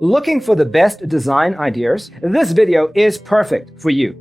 Looking for the best design ideas? This video is perfect for you.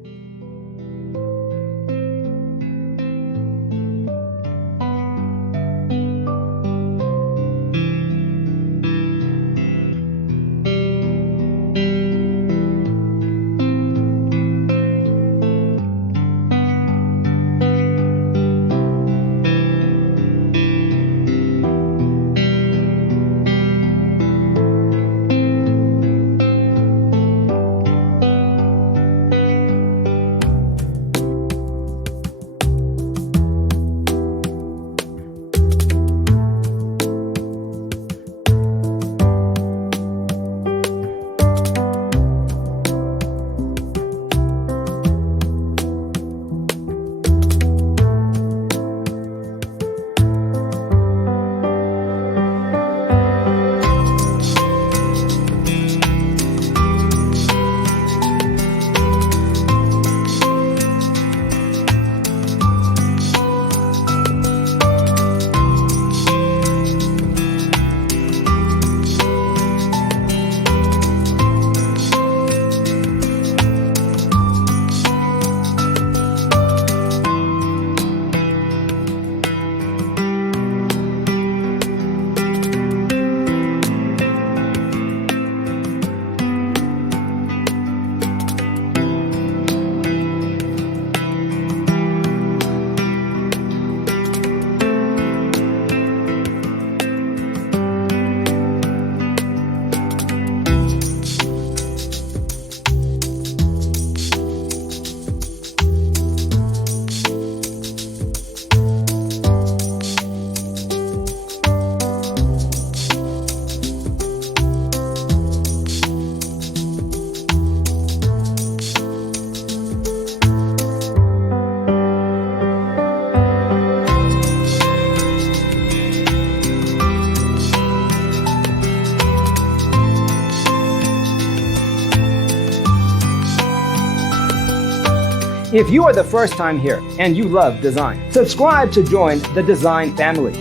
If you are the first time here and you love design, subscribe to join the design family.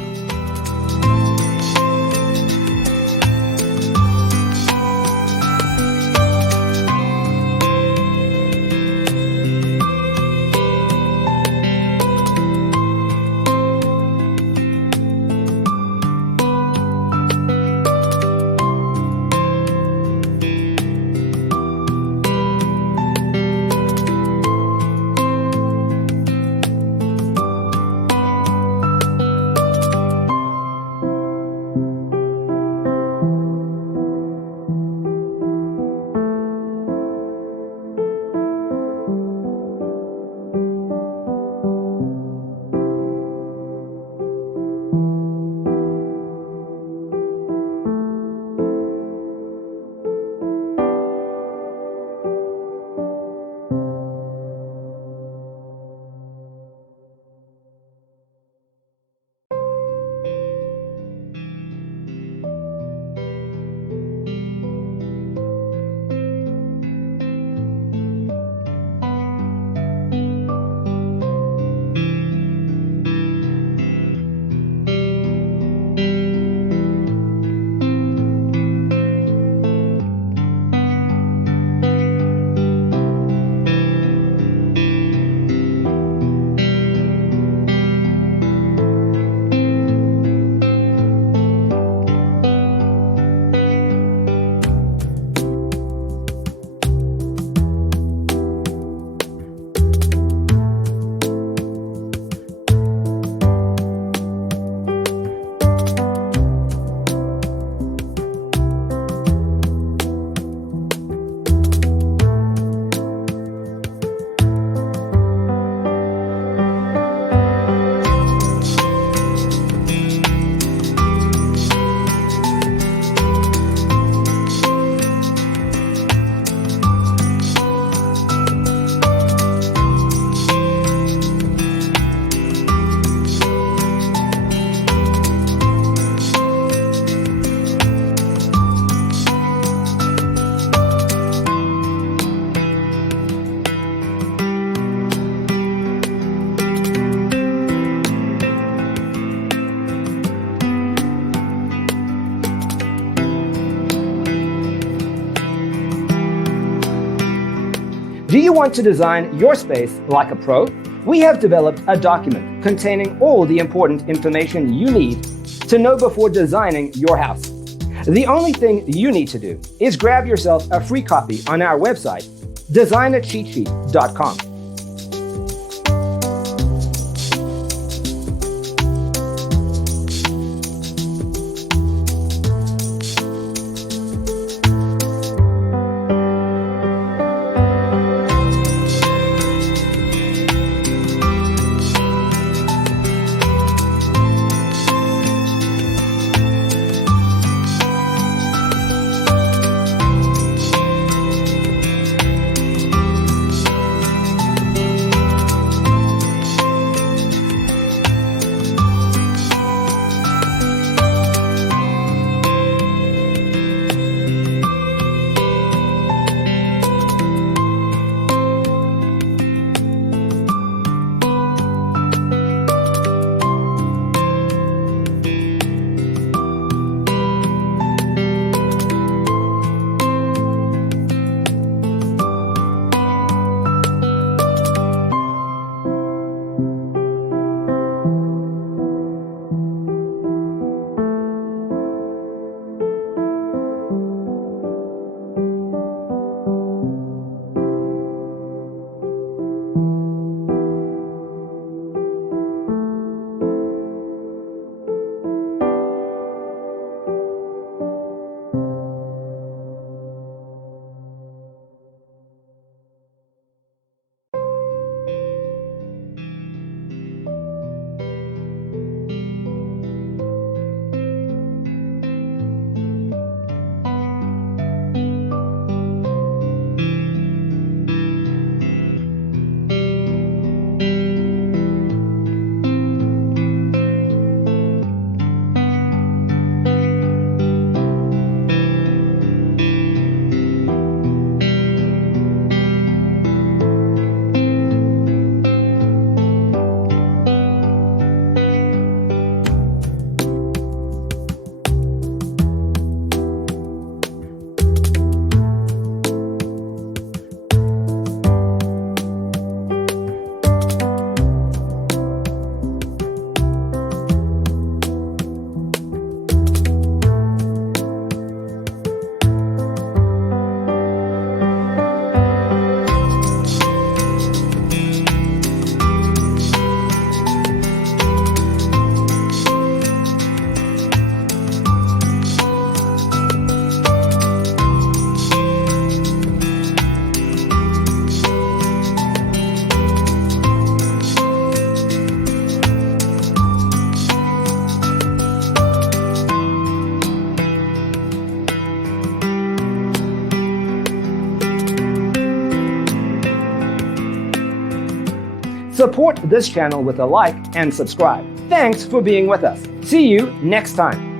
Do you want to design your space like a pro? We have developed a document containing all the important information you need to know before designing your house. The only thing you need to do is grab yourself a free copy on our website, designacheatsheet.com. Support this channel with a like and subscribe. Thanks for being with us. See you next time.